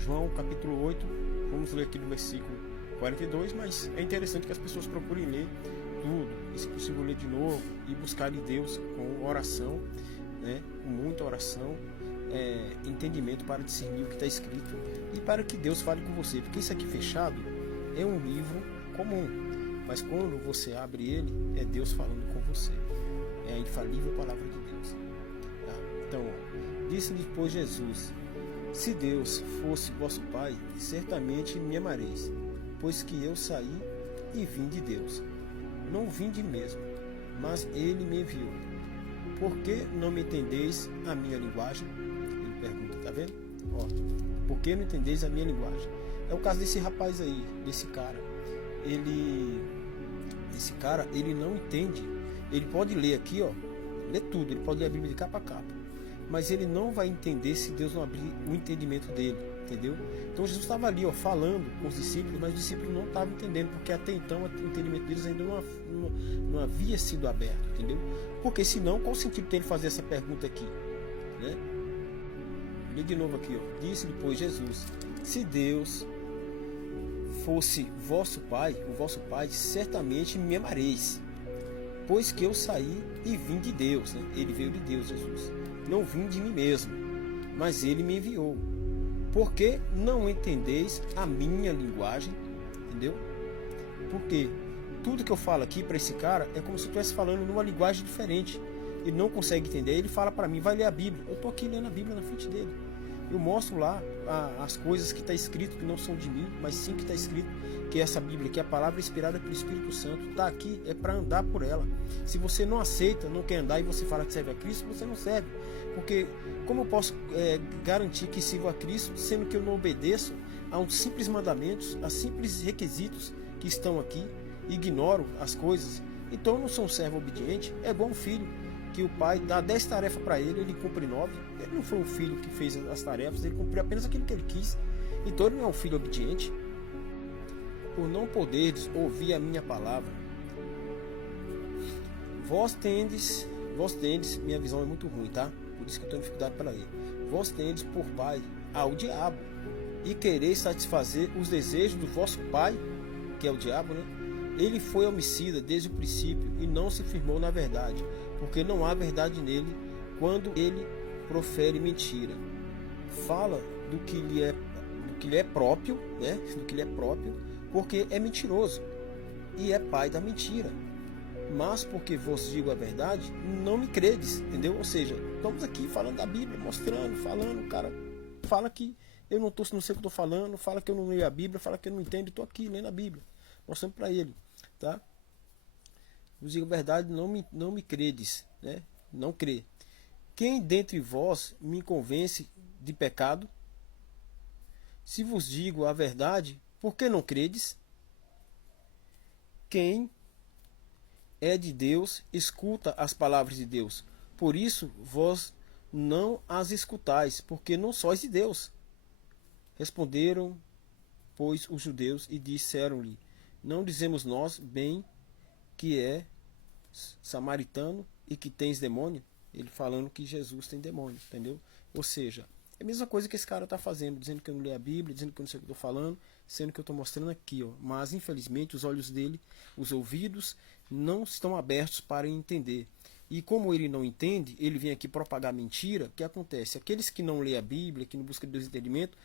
João capítulo 8, vamos ler aqui do versículo 42, mas é interessante que as pessoas procurem ler tudo, e se possível ler de novo, e buscar em Deus com oração, né, com muita oração, entendimento para discernir o que está escrito e para que Deus fale com você, porque isso aqui fechado é um livro comum, mas quando você abre ele, é Deus falando com você, é a infalível palavra de Deus, tá? Então, disse depois Jesus: se Deus fosse vosso Pai, certamente me amareis, pois que eu saí e vim de Deus. Não vim de mim mesmo, mas Ele me enviou. Por que não me entendeis a minha linguagem? Ele pergunta, tá vendo? Ó, por que não entendeis a minha linguagem? É o caso desse rapaz aí, desse cara. Esse cara, ele não entende. Ele pode ler aqui, ó, ler tudo, ele pode ler a Bíblia de capa a capa, mas ele não vai entender se Deus não abrir o entendimento dele, entendeu? Então Jesus estava ali, ó, falando com os discípulos, mas os discípulos não estavam entendendo, porque até então o entendimento deles ainda não havia sido aberto, entendeu? Porque senão, qual o sentido dele fazer essa pergunta aqui, né? Lê de novo aqui, ó. Disse depois Jesus: se Deus fosse vosso Pai, o vosso Pai, certamente me amareis, pois que eu saí e vim de Deus, né? Ele veio de Deus, Jesus. Não vim de mim mesmo, mas Ele me enviou. Por que não entendeis a minha linguagem? Entendeu? Porque tudo que eu falo aqui para esse cara é como se eu estivesse falando numa linguagem diferente. Ele não consegue entender, ele fala para mim: vai ler a Bíblia. Eu estou aqui lendo a Bíblia na frente dele. Eu mostro lá as coisas que está escrito, que não são de mim, mas sim que está escrito, que essa Bíblia, que é a palavra inspirada pelo Espírito Santo, está aqui, é para andar por ela. Se você não aceita, não quer andar e você fala que serve a Cristo, você não serve. Porque como eu posso garantir que sirvo a Cristo, sendo que eu não obedeço a uns simples mandamentos, a simples requisitos que estão aqui, ignoro as coisas? Então eu não sou um servo obediente, é igual um filho, que o pai dá 10 tarefas para ele, ele cumpre 9. Ele não foi um filho que fez as tarefas, ele cumpriu apenas aquilo que ele quis. Então ele não é um filho obediente. Por não poderes ouvir a minha palavra, vós tendes, minha visão é muito ruim, tá? Por isso que eu tenho dificuldade para ler. Vós tendes por pai ao diabo, e quereis satisfazer os desejos do vosso pai, que é o diabo, né? Ele foi homicida desde o princípio e não se firmou na verdade, porque não há verdade nele. Quando ele profere mentira, fala do que lhe é próprio, né? Do que lhe é próprio, porque é mentiroso e é pai da mentira. Mas porque vos digo a verdade, não me credes, entendeu? Ou seja, estamos aqui falando da Bíblia, mostrando, falando. O cara fala que eu não sei o que estou falando, fala que eu não leio a Bíblia, fala que eu não entendo, estou aqui lendo a Bíblia, mostrando para ele, tá? Vos digo a verdade, não me credes, né? Não crê. Quem dentre vós me convence de pecado? Se vos digo a verdade, por que não credes? Quem é de Deus, escuta as palavras de Deus. Por isso vós não as escutais, porque não sois de Deus. Responderam, pois, os judeus e disseram-lhe: não dizemos nós bem que é samaritano e que tens demônio? Ele falando que Jesus tem demônio, entendeu? Ou seja, é a mesma coisa que esse cara está fazendo, dizendo que eu não leio a Bíblia, dizendo que eu não sei o que eu estou falando, sendo que eu estou mostrando aqui, ó. Mas infelizmente os olhos dele, os ouvidos, não estão abertos para entender. E como ele não entende, ele vem aqui propagar mentira. O que acontece? Aqueles que não leem a Bíblia, que não buscam Deus entendimento,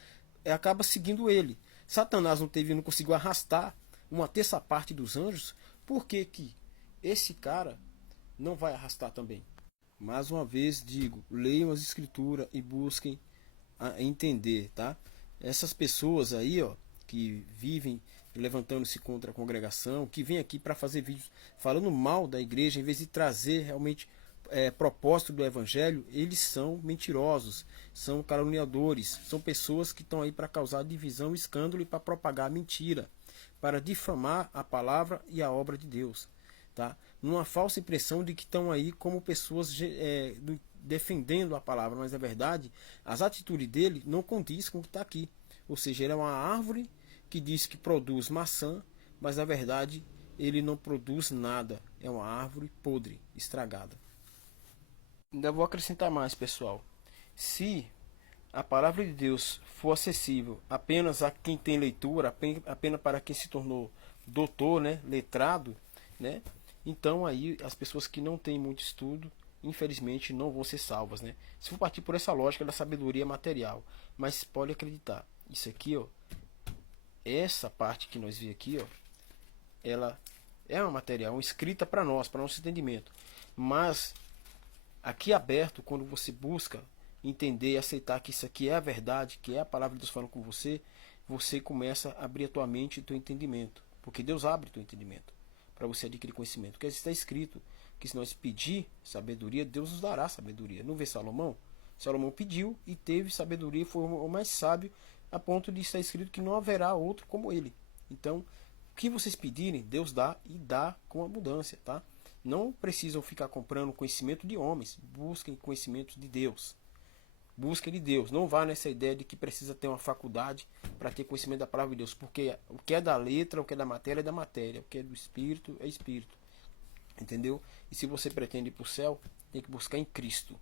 acaba seguindo ele. Satanás não conseguiu arrastar uma terça parte dos anjos. Por que esse cara não vai arrastar também? Mais uma vez digo, leiam as escrituras e busquem entender, tá? Essas pessoas aí, ó, que vivem levantando-se contra a congregação, que vêm aqui para fazer vídeos falando mal da igreja, em vez de trazer realmente propósito do evangelho, eles são mentirosos, são caluniadores, são pessoas que estão aí para causar divisão, escândalo e para propagar mentira, para difamar a palavra e a obra de Deus, tá? Numa falsa impressão de que estão aí como pessoas defendendo a palavra, mas na verdade as atitudes dele não condiz com o que está aqui. Ou seja, ele é uma árvore que diz que produz maçã, mas na verdade ele não produz nada, é uma árvore podre, estragada. Ainda vou acrescentar mais, pessoal. Se a palavra de Deus for acessível apenas a quem tem leitura, apenas para quem se tornou doutor, né, letrado, né, então aí as pessoas que não têm muito estudo, infelizmente não vão ser salvas, né? Se for partir por essa lógica da sabedoria material, mas pode acreditar, isso aqui, ó, essa parte que nós vimos aqui, ó, ela é uma material escrita para nós, para nosso entendimento, mas aqui aberto, quando você busca entender e aceitar que isso aqui é a verdade, que é a palavra de Deus falando com você, você começa a abrir a tua mente e teu entendimento, porque Deus abre teu entendimento para você adquirir conhecimento, porque está escrito que se nós pedir sabedoria, Deus nos dará sabedoria. Não vê Salomão? Salomão pediu e teve sabedoria, foi o mais sábio, a ponto de estar escrito que não haverá outro como ele. Então, o que vocês pedirem, Deus dá e dá com abundância, tá? Não precisam ficar comprando conhecimento de homens, busquem conhecimento de Deus. Busquem de Deus, não vá nessa ideia de que precisa ter uma faculdade para ter conhecimento da palavra de Deus, porque o que é da letra, o que é da matéria é da matéria, o que é do espírito é espírito. Entendeu? E se você pretende ir para o céu, tem que buscar em Cristo.